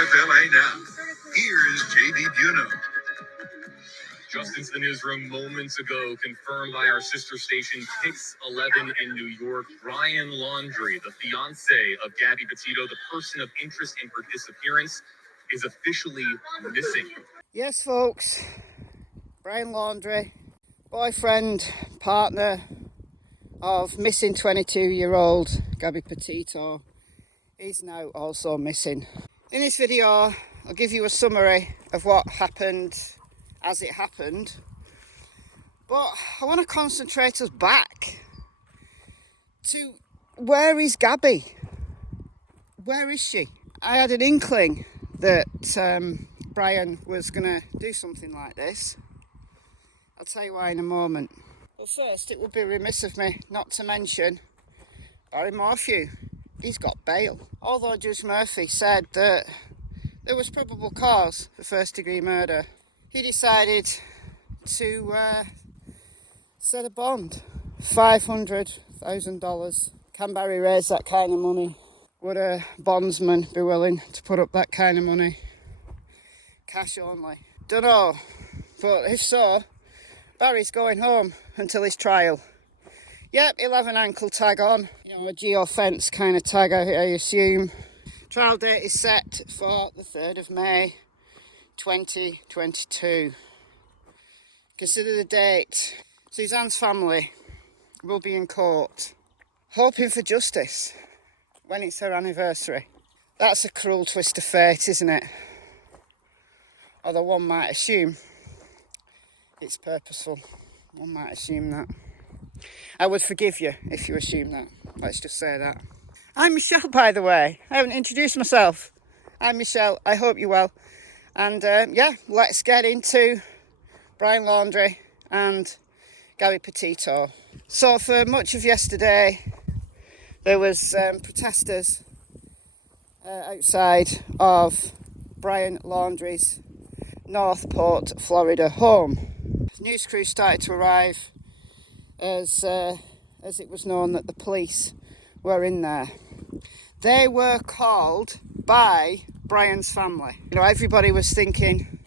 FLA now. Here's JD Buno. Just into the newsroom moments ago, confirmed by our sister station Kix 11 in New York, Brian Laundrie, the fiance of Gabby Petito, the person of interest in her disappearance, is officially missing. Yes, folks, Brian Laundrie, boyfriend, partner of missing 22-year-old Gabby Petito, is now also missing. In this video, I'll give you a summary of what happened as it happened, but I want to concentrate us back to where is Gabby? Where is she? I had an inkling that Brian was going to do something like this. I'll tell you why in a moment. But first, it would be remiss of me not to mention Barry Morphew. He's got bail. Although Judge Murphy said that there was probable cause for first-degree murder, he decided to set a bond, $500,000. Can Barry raise that kind of money? Would a bondsman be willing to put up that kind of money? Cash only. Don't know, but if so, Barry's going home until his trial. Yep, he'll have an ankle tag on, you know, a geofence kind of tag, I assume. Trial date is set for the 3rd of May, 2022. Consider the date. Suzanne's family will be in court, hoping for justice when it's her anniversary. That's a cruel twist of fate, isn't it? Although one might assume it's purposeful. One might assume that. I would forgive you if you assume that. Let's just say that. I'm Michelle, by the way. I haven't introduced myself. I'm Michelle. I hope you're well. And yeah, let's get into Brian Laundrie and Gabby Petito. So for much of yesterday, there was protesters outside of Brian Laundrie's Northport, Florida home. News crews started to arrive as it was known that the police were in there. They were called by Brian's family. You know, everybody was thinking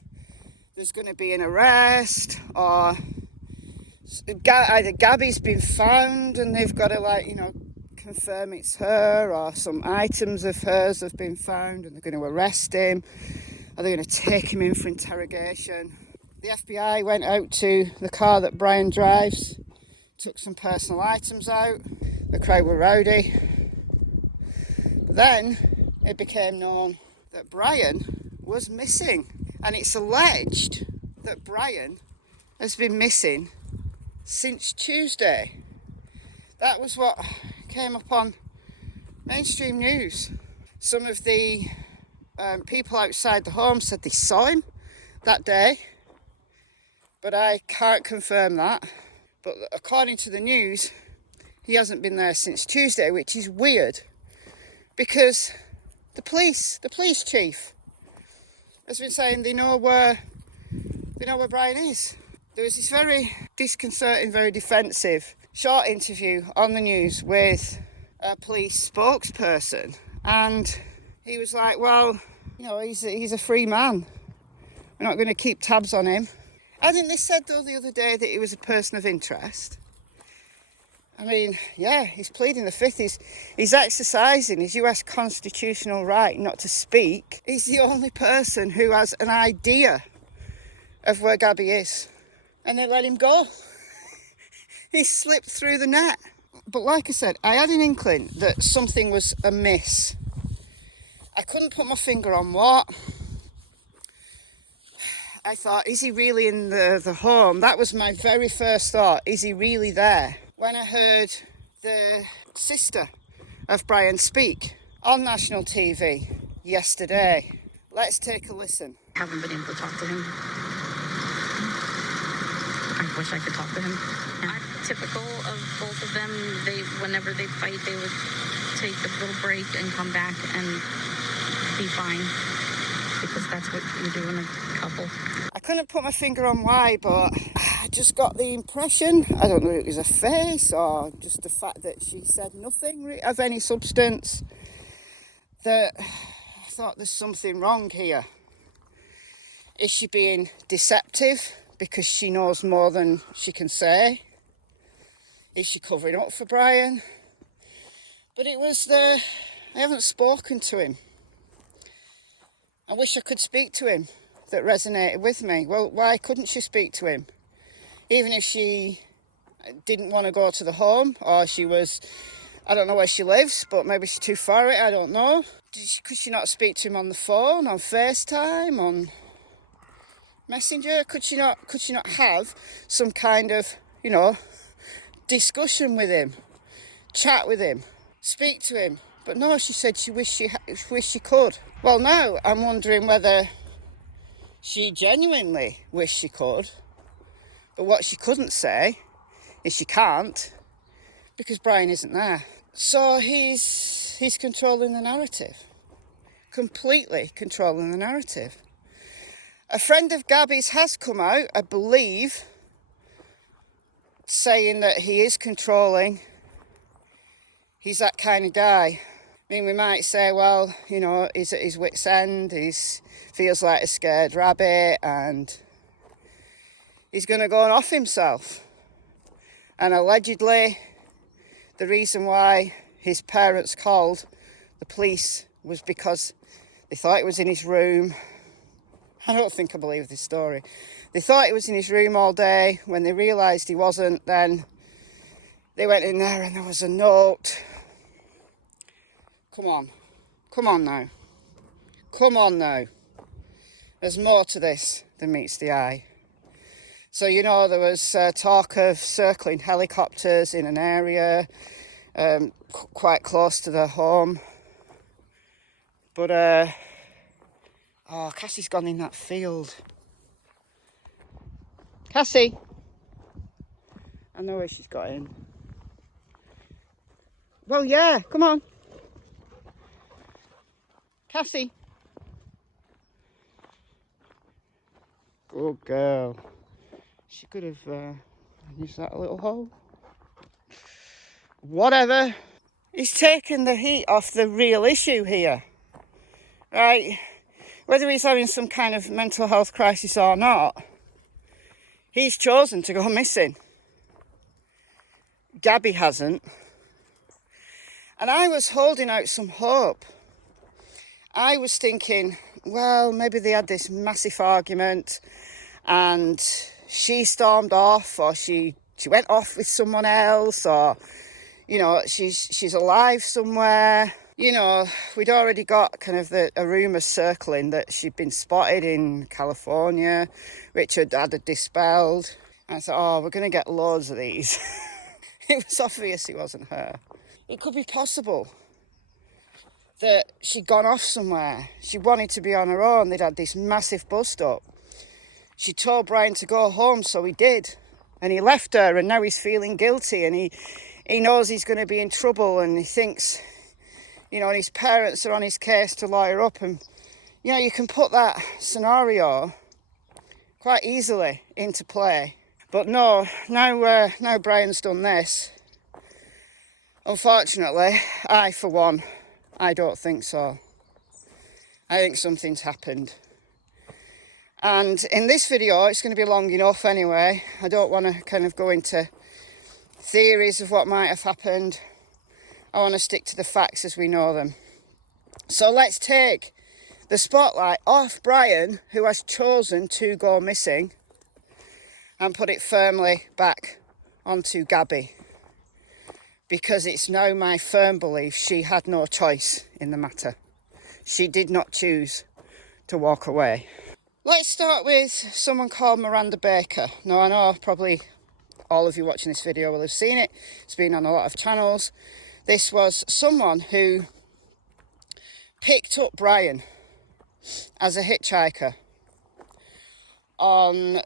there's going to be an arrest, or either Gabby's been found and they've got to, like, you know, confirm it's her, or some items of hers have been found and they're going to arrest him. Are they going to take him in for interrogation? The FBI went out to the car that Brian drives, took some personal items out. The crowd were rowdy. But then it became known that Brian was missing. And it's alleged that Brian has been missing since Tuesday. That was what came up on mainstream news. Some of the people outside the home said they saw him that day, but I can't confirm that. But according to the news, he hasn't been there since Tuesday, which is weird, because the police chief has been saying they know where Brian is. There was this very disconcerting, very defensive short interview on the news with a police spokesperson, and he was like, well, you know, he's a free man. We're not going to keep tabs on him. I think they said, though, the other day that he was a person of interest. I mean, yeah, he's pleading the fifth. He's exercising his US constitutional right not to speak. He's the only person who has an idea of where Gabby is. And they let him go. He slipped through the net. But like I said, I had an inkling that something was amiss. I couldn't put my finger on what. I thought, is he really in the home? That was my very first thought. Is he really there? When I heard the sister of Brian speak on national TV yesterday. Let's take a listen. Haven't been able to talk to him. I wish I could talk to him. Yeah. Typical of both of them. Whenever they fight, they would take a little break and come back and be fine, because that's what you do in a couple. I couldn't put my finger on why, but I just got the impression, I don't know if it was a face or just the fact that she said nothing of any substance, that thought there's something wrong here. Is she being deceptive because she knows more than she can say? Is she covering up for Brian? But it was I haven't spoken to him. I wish I could speak to him. That resonated with me. Well, why couldn't she speak to him? Even if she didn't want to go to the home, or she was, I don't know where she lives, but maybe she's too far away, I don't know. Could she not speak to him on the phone, on FaceTime, on Messenger? Could she not have some kind of, discussion with him, chat with him, speak to him? But no, she said she wished she could. Well, now I'm wondering whether she genuinely wished she could, but what she couldn't say is she can't because Brian isn't there. So he's controlling the narrative, completely controlling the narrative. A friend of Gabby's has come out, I believe, saying that he is controlling. He's that kind of guy. I mean, we might say, well, he's at his wit's end, feels like a scared rabbit, and he's going to go and off himself. And allegedly, the reason why his parents called the police was because they thought it was in his room. I don't think I believe this story. They thought it was in his room all day. When they realised he wasn't, then they went in there and there was a note. Come on now. There's more to this than meets the eye. So, there was talk of circling helicopters in an area quite close to their home. But, Cassie's gone in that field. Cassie! I know where she's got in. Well, yeah, come on. Cassie. Good girl. She could have used that little hole. Whatever. He's taken the heat off the real issue here. Right? Whether he's having some kind of mental health crisis or not, he's chosen to go missing. Gabby hasn't. And I was holding out some hope. I was thinking, well, maybe they had this massive argument and she stormed off, or she went off with someone else, or, she's alive somewhere. We'd already got kind of a rumour circling that she'd been spotted in California, which had dispelled. And I thought, we're going to get loads of these. It was obvious it wasn't her. It could be possible that she'd gone off somewhere. She wanted to be on her own. They'd had this massive bust-up. She told Brian to go home, so he did. And he left her, and now he's feeling guilty, and he knows he's going to be in trouble, and he thinks, and his parents are on his case to lawyer up. And, you can put that scenario quite easily into play. But no, now Brian's done this. Unfortunately, for one, I don't think so. I think something's happened. And in this video, it's going to be long enough anyway. I don't want to kind of go into theories of what might have happened. I want to stick to the facts as we know them. So let's take the spotlight off Brian, who has chosen to go missing, and put it firmly back onto Gabby. Because it's now my firm belief she had no choice in the matter. She did not choose to walk away. Let's start with someone called Miranda Baker. Now, I know probably all of you watching this video will have seen it. It's been on a lot of channels. This was someone who picked up Brian as a hitchhiker on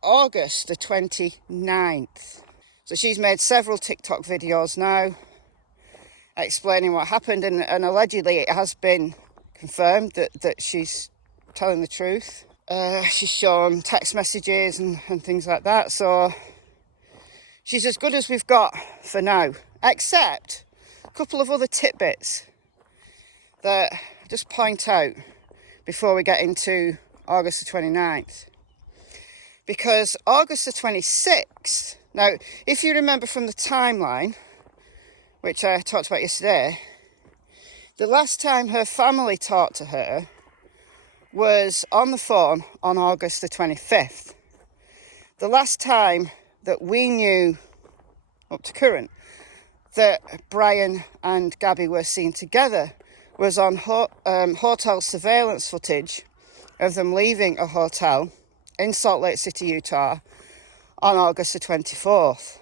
August the 29th. So she's made several TikTok videos now explaining what happened, and allegedly it has been confirmed that she's telling the truth. She's shown text messages and things like that, so she's as good as we've got for now, except a couple of other tidbits that just point out before we get into August the 29th. Because August the 26th, now, if you remember from the timeline, which I talked about yesterday, the last time her family talked to her was on the phone on August the 25th. The last time that we knew, up to current, that Brian and Gabby were seen together was on hotel surveillance footage of them leaving a hotel in Salt Lake City, Utah on August the 24th.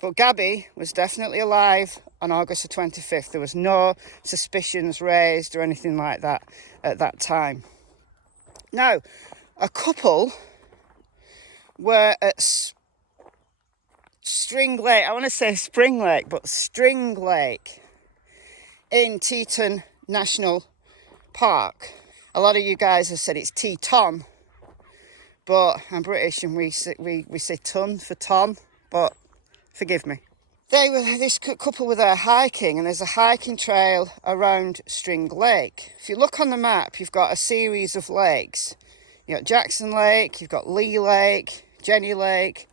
But Gabby was definitely alive on August the 25th. There was no suspicions raised or anything like that at that time. Now, a couple were at String Lake. I want to say Spring Lake, but String Lake in Teton National Park. A lot of you guys have said it's Teton, but I'm British and we say ton for ton, but forgive me. This couple were there hiking, and there's a hiking trail around String Lake. If you look on the map, you've got a series of lakes. You've got Jackson Lake, you've got Lee Lake, Jenny Lake,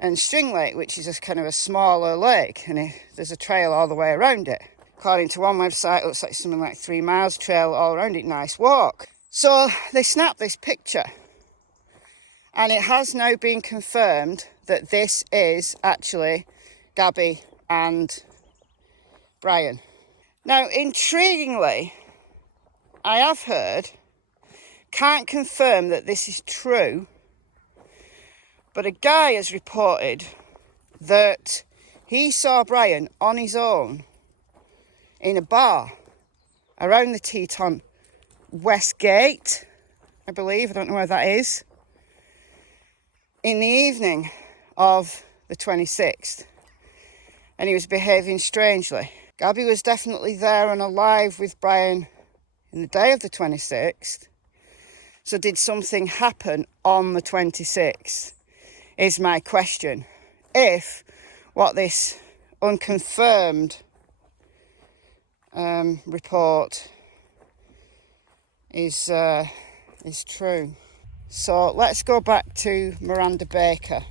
and String Lake, which is just kind of a smaller lake, and there's a trail all the way around it. According to one website, it looks like something like 3 miles trail all around it. Nice walk. So they snapped this picture, and it has now been confirmed that this is actually Gabby and Brian. Now, intriguingly, I have heard, can't confirm that this is true, but a guy has reported that he saw Brian on his own in a bar around the Teton West Gate, I believe. I don't know where that is. In the evening of the 26th. And he was behaving strangely. Gabby was definitely there and alive with Brian in the day of the 26th. So did something happen on the 26th? Is my question. If what this unconfirmed report is true. So let's go back to Miranda Baker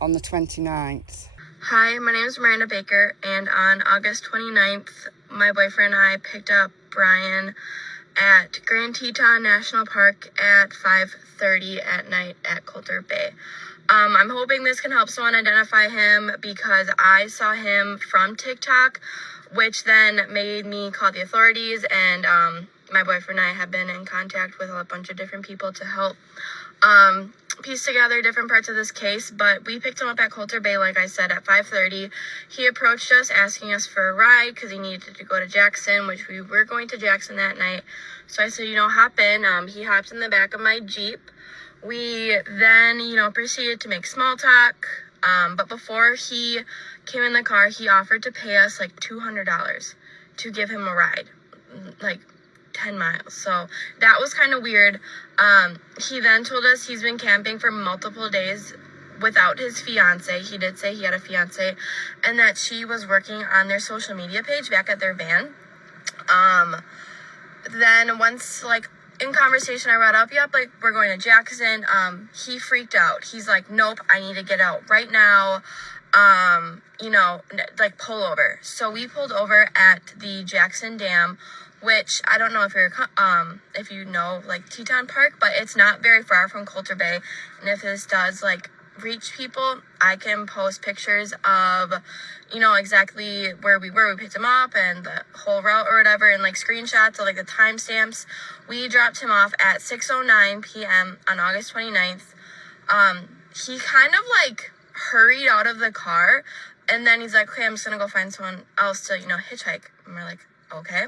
on the 29th. Hi, my name is Miranda Baker, and on August 29th, my boyfriend and I picked up Brian at Grand Teton National Park at 5:30 at night at Coulter Bay. I'm hoping this can help someone identify him because I saw him from TikTok, which then made me call the authorities, and my boyfriend and I have been in contact with a bunch of different people to help piece together different parts of this case. But we picked him up at Coulter Bay, like I said, at 5:30. He approached us asking us for a ride because he needed to go to Jackson, which we were going to Jackson that night. So I said, hop in. He hopped in the back of my Jeep. We then, proceeded to make small talk. But before he came in the car, he offered to pay us like $200 to give him a ride, like 10 miles. So that was kind of weird. He then told us he's been camping for multiple days without his fiance. He did say he had a fiance, and that she was working on their social media page back at their van. Then once, in conversation, I brought up, we're going to Jackson. He freaked out. He's like, nope, I need to get out right now. Pull over. So we pulled over at the Jackson Dam, which I don't know if you know Teton Park, but it's not very far from Coulter Bay. And if this does reach people, I can post pictures of exactly where we were. We picked him up and the whole route or whatever, and screenshots of the timestamps. We dropped him off at 6:09 p.m. on August 29th. He kind of hurried out of the car, and then he's like, okay, I'm just gonna go find someone else to hitchhike. And we're like, okay.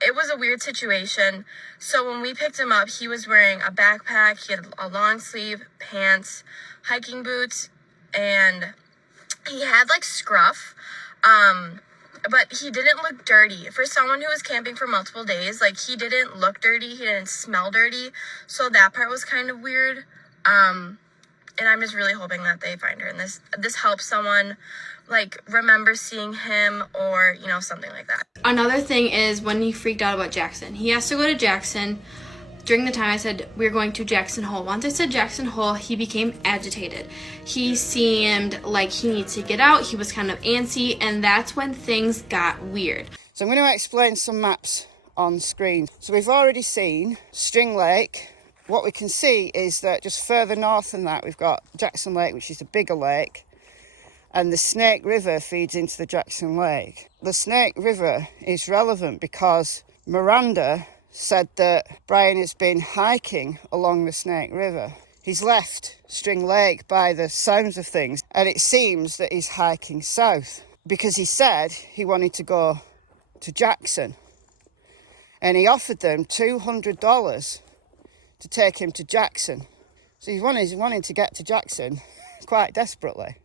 It was a weird situation. So when we picked him up, he was wearing a backpack, he had a long sleeve pants, hiking boots, and he had scruff. But he didn't look dirty. For someone who was camping for multiple days, he didn't look dirty, he didn't smell dirty. So that part was kind of weird. And I'm just really hoping that they find her, and this helps someone like, remember seeing him or, you know, something like that. Another thing is when he freaked out about Jackson. He has to go to Jackson. During the time I said we're going to Jackson Hole. Once I said Jackson Hole, he became agitated. He seemed like he needs to get out. He was kind of antsy, and that's when things got weird. So I'm going to explain some maps on screen. So we've already seen String Lake. What we can see is that just further north than that, we've got Jackson Lake, which is a bigger lake, and the Snake River feeds into the Jackson Lake. The Snake River is relevant because Miranda said that Brian has been hiking along the Snake River. He's left String Lake by the sounds of things, and it seems that he's hiking south because he said he wanted to go to Jackson, and he offered them $200 to take him to Jackson. So he's wanting to get to Jackson quite desperately.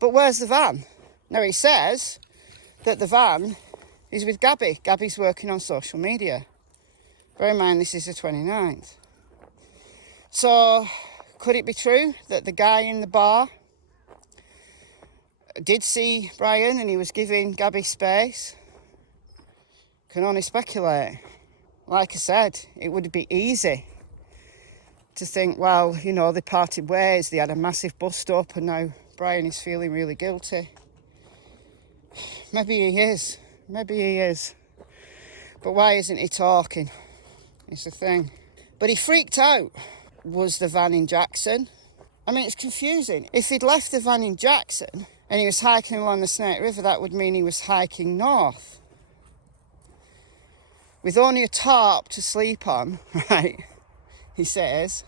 But where's the van? Now he says that the van is with Gabby. Gabby's working on social media. Bear in mind, this is the 29th. So, could it be true that the guy in the bar did see Brian and he was giving Gabby space? Can only speculate. Like I said, it would be easy to think, well, you know, they parted ways, they had a massive bust-up, and now Brian is feeling really guilty. Maybe he is. Maybe he is. But why isn't he talking? It's the thing. But he freaked out. Was the van in Jackson? I mean, it's confusing. If he'd left the van in Jackson and he was hiking along the Snake River, that would mean he was hiking north. With only a tarp to sleep on, right, he says.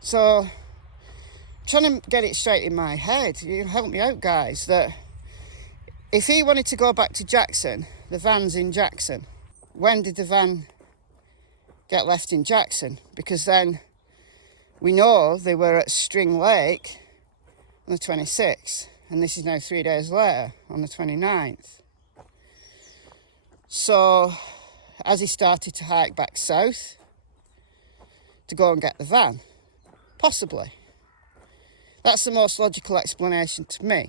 So, trying to get it straight in my head, you help me out, guys, that if he wanted to go back to Jackson, the van's in Jackson. When did the van get left in Jackson? Because then we know they were at String Lake on the 26th, and this is now 3 days later, on the 29th. So, as he started to hike back south to go and get the van? Possibly. That's the most logical explanation to me.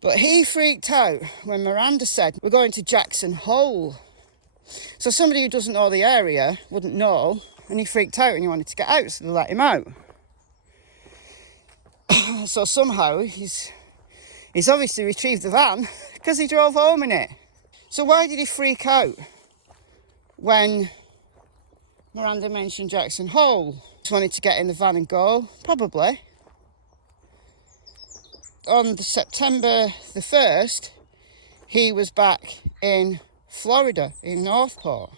But he freaked out when Miranda said, we're going to Jackson Hole. So somebody who doesn't know the area wouldn't know, and he freaked out and he wanted to get out, so they let him out. So somehow he's obviously retrieved the van because he drove home in it. So why did he freak out when Miranda mentioned Jackson Hole? Just wanted to get in the van and go? Probably. On September the 1st, he was back in Florida, in Northport.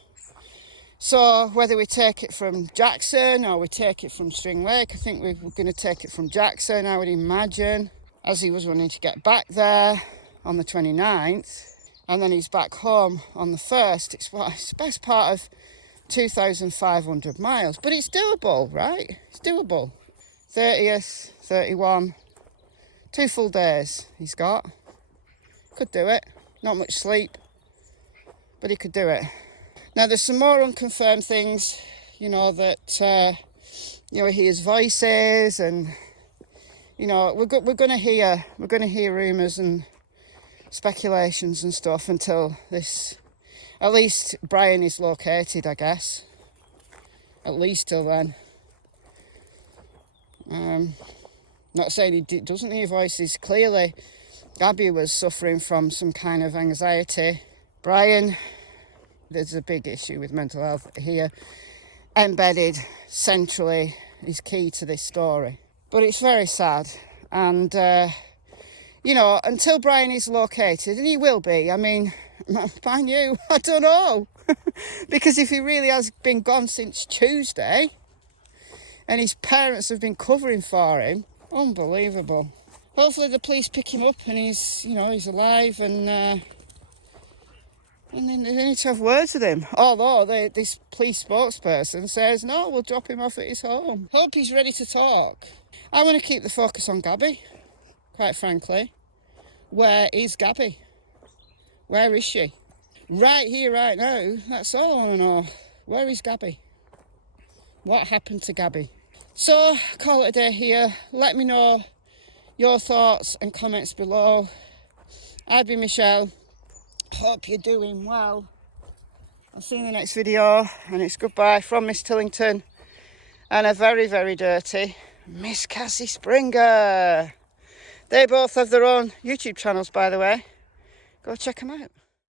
So whether we take it from Jackson or we take it from String Lake, I think we're going to take it from Jackson, I would imagine, as he was wanting to get back there on the 29th. And then he's back home on the 1st. It's the best part of 2,500 miles. But it's doable, right? It's doable. 30th, 31, 2 full days he's got. Could do it. Not much sleep, but he could do it. Now, there's some more unconfirmed things, you know, that, you know, he hears voices and, you know, we're going to hear rumours and speculations and stuff until this, at least Brian is located, I guess. At least till then. Not saying he doesn't hear voices. Clearly, Gabby was suffering from some kind of anxiety. Brian, there's a big issue with mental health here. Embedded centrally is key to this story. But it's very sad. And, you know, until Brian is located, and he will be, I mean, mind you, I don't know. Because if he really has been gone since Tuesday, and his parents have been covering for him, unbelievable. Hopefully the police pick him up and he's, you know, he's alive, and then they need to have words with him. Although this police spokesperson says, no, we'll drop him off at his home. Hope he's ready to talk. I want to keep the focus on Gabby, quite frankly. Where is Gabby? Where is she? Right here, right now, that's all I want to know. Where is Gabby? What happened to Gabby? So, call it a day here. Let me know your thoughts and comments below. I've been Michelle. Hope you're doing well. I'll see you in the next video, and it's goodbye from Miss Tillington and a very, very dirty Miss Cassie Springer. They both have their own YouTube channels, by the way. Go check them out.